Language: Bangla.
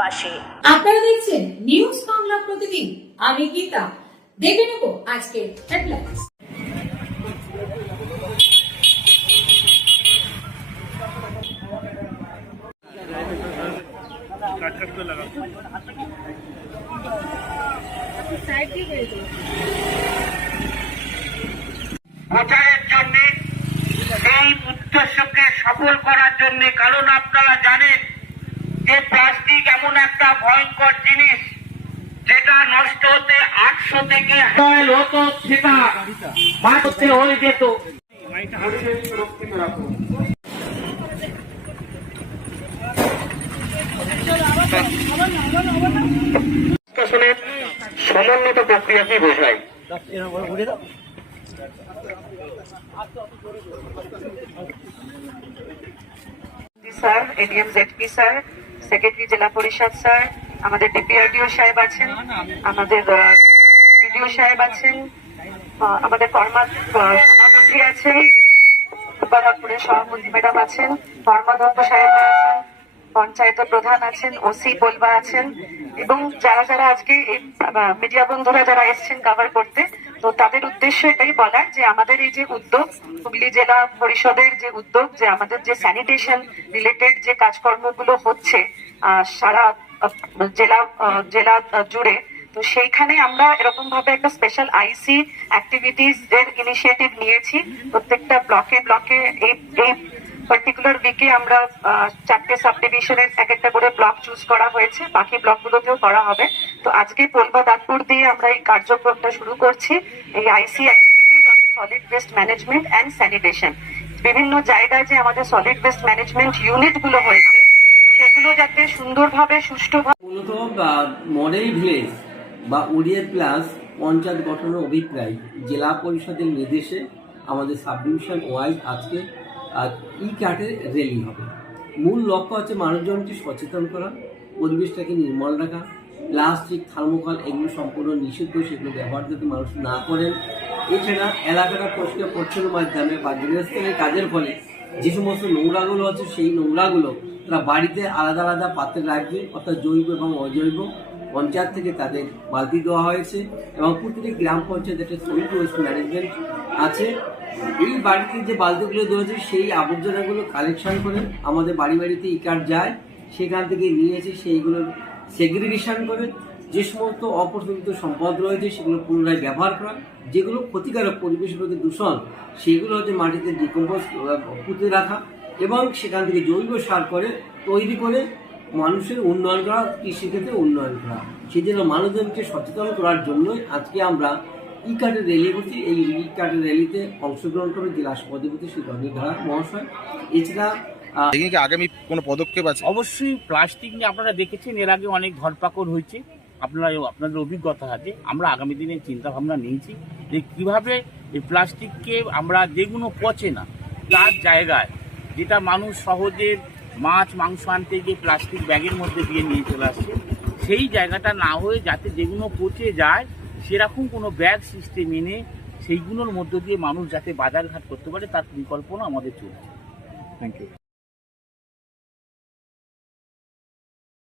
পাশে। আপনারা দেখছেন নিউজ বাংলা প্রতিদিন। আমি গীতা। দেখে নেব আজকে হেডলাইন্স। প্রচারের জন্য এই উদ্দেশ্যকে সফল করার জন্য, কারণ আপনারা জানেন যে প্লাস্টিক এমন একটা ভয়ঙ্কর জিনিস যেটা নষ্ট হতে 800 থেকে 1000 হতো, সেটা মাটিতে হয়ে যেত। সুরক্ষিত রাখুন। সমন্বিত প্রক্রিয়া কি বোঝায়? Sir, ADM ZP sir, secretary জেলা পরিষদ স্যার, আমাদের ডিপিআরডিও সাহেব আছেন, আমাদের বিডিও সাহেব আছেন, আমাদের সভাপতি আছেন, বারাকপুরের সভাপতি ম্যাডাম আছেন, ধর্মাধ্যক্ষ সাহেব আছেন, পঞ্চায়েত প্রধান আছেন, ওসি বলবা আছেন, এবং যারা যারা আজকে এই মিডিয়া বন্ধুরা যারা এসছেন কভার করতে, তো তাদের উদ্দেশ্য এটাই বলার যে আমাদের এই যে উদ্যোগ, হুগলি জেলা পরিষদের যে উদ্যোগ, যে আমাদের যে স্যানিটেশন রিলেটেড যে কাজকর্মগুলো হচ্ছে সারা জেলা জুড়ে, তো সেইখানে আমরা এরকম ভাবে একটা স্পেশাল আইসি অ্যাক্টিভিটিস এর ইনিশিয়েটিভ নিয়েছি। প্রত্যেকটা ব্লকে ব্লকে এই পার্টিকুলার উইকে আমরা 4টে সাব ডিভিশনের এক একটা করে ব্লক চুজ করা হয়েছে, বাকি ব্লকগুলোতেও করা হবে। তো আজকে পোলবা দাঁতপুর দিয়ে আমরা এই কার্যক্রমটা শুরু করছি, এই IC activities on solid waste management and sanitation. বিভিন্ন জায়গায় যে আমাদের সলিড ওয়েস্ট ম্যানেজমেন্ট ইউনিট গুলো হয়েছে, সেগুলো যাতে সুন্দরভাবে সুষ্ঠুভাবে। মূলত মডেল ভিলেজ বা ওডিএ প্লাস পঞ্চায়েত গঠনের অভিপ্রায় জেলা পরিষদের নির্দেশে আমাদের সাব ডিভিশন ওয়াইজ আজকে ই কার্ডের র্যালি হবে। মূল লক্ষ্য হচ্ছে মানুষজনকে সচেতন করা, পরিবেশটাকে নির্মল রাখা, প্লাস্টিক, থার্মোকল এগুলো সম্পূর্ণ নিষিদ্ধ, সেগুলো ব্যবহার যাতে মানুষ না করেন। এছাড়া এলাকাটা পরিষ্কার পরিচ্ছন্ন মাধ্যমে বা গৃহস্থলের কাজের ফলে যে সমস্ত নোংরাগুলো আছে সেই নোংরাগুলো তারা বাড়িতে আলাদা আলাদা পাত্রে রাখবে, অর্থাৎ জৈব এবং অজৈব। পঞ্চায়েত থেকে তাদের বালতি দেওয়া হয়েছে এবং প্রতিটি গ্রাম পঞ্চায়েত একটা সলিড ওয়েস্ট ম্যানেজমেন্ট আছে। এই বাড়িতে যে বালতিগুলো দেওয়া হয়েছে সেই আবর্জনাগুলো কালেকশন করে আমাদের বাড়ি বাড়িতে ই কার্ড যায়, সেখান থেকে নিয়ে এসে সেইগুলো সেগ্রিগেশন করে যে সমস্ত অপ্রচলিত সম্পদ রয়েছে সেগুলো পুনরায় ব্যবহার করা, যেগুলো ক্ষতিকারক পরিবেশের প্রতি দূষণ সেগুলো হচ্ছে মাটিতে ডিকম্পোজ পুঁতে রাখা এবং সেখান থেকে জৈব সার করে তৈরি করে মানুষের উন্নয়ন করা, কৃষিক্ষেত্রে উন্নয়ন করা। সেই জন্য মানুষজনকে সচেতন করার জন্যই আজকে আমরা ই কার্ডের র্যালি করছি। এই ই কার্ডের র্যালিতে অংশগ্রহণ করে জেলা সভাপতি শ্রী রঞ্জিত ধারা মহাশয়। এছাড়া আগামী কোনো পদক্ষেপ আছে? অবশ্যই প্লাস্টিক নিয়ে আপনারা দেখেছেন এর আগে অনেক ধরপাকড় হয়েছে, আপনাদের অভিজ্ঞতা আছে। আমরা আগামী দিনে চিন্তা ভাবনা নিয়েছি যে কীভাবে এই প্লাস্টিককে আমরা যেগুলো পচে না তার জায়গায়, যেটা মানুষ সহজে মাছ মাংস আনতে গিয়ে প্লাস্টিক ব্যাগের মধ্যে দিয়ে নিয়ে চলে আসছে, সেই জায়গাটা না হয়ে যাতে যেগুলো পচে যায় সেরকম কোনো ব্যাগ সিস্টেম এনে সেইগুলোর মধ্য দিয়ে মানুষ যাতে বাজারঘাট করতে পারে তার পরিকল্পনা আমাদের চলছে। Thank you.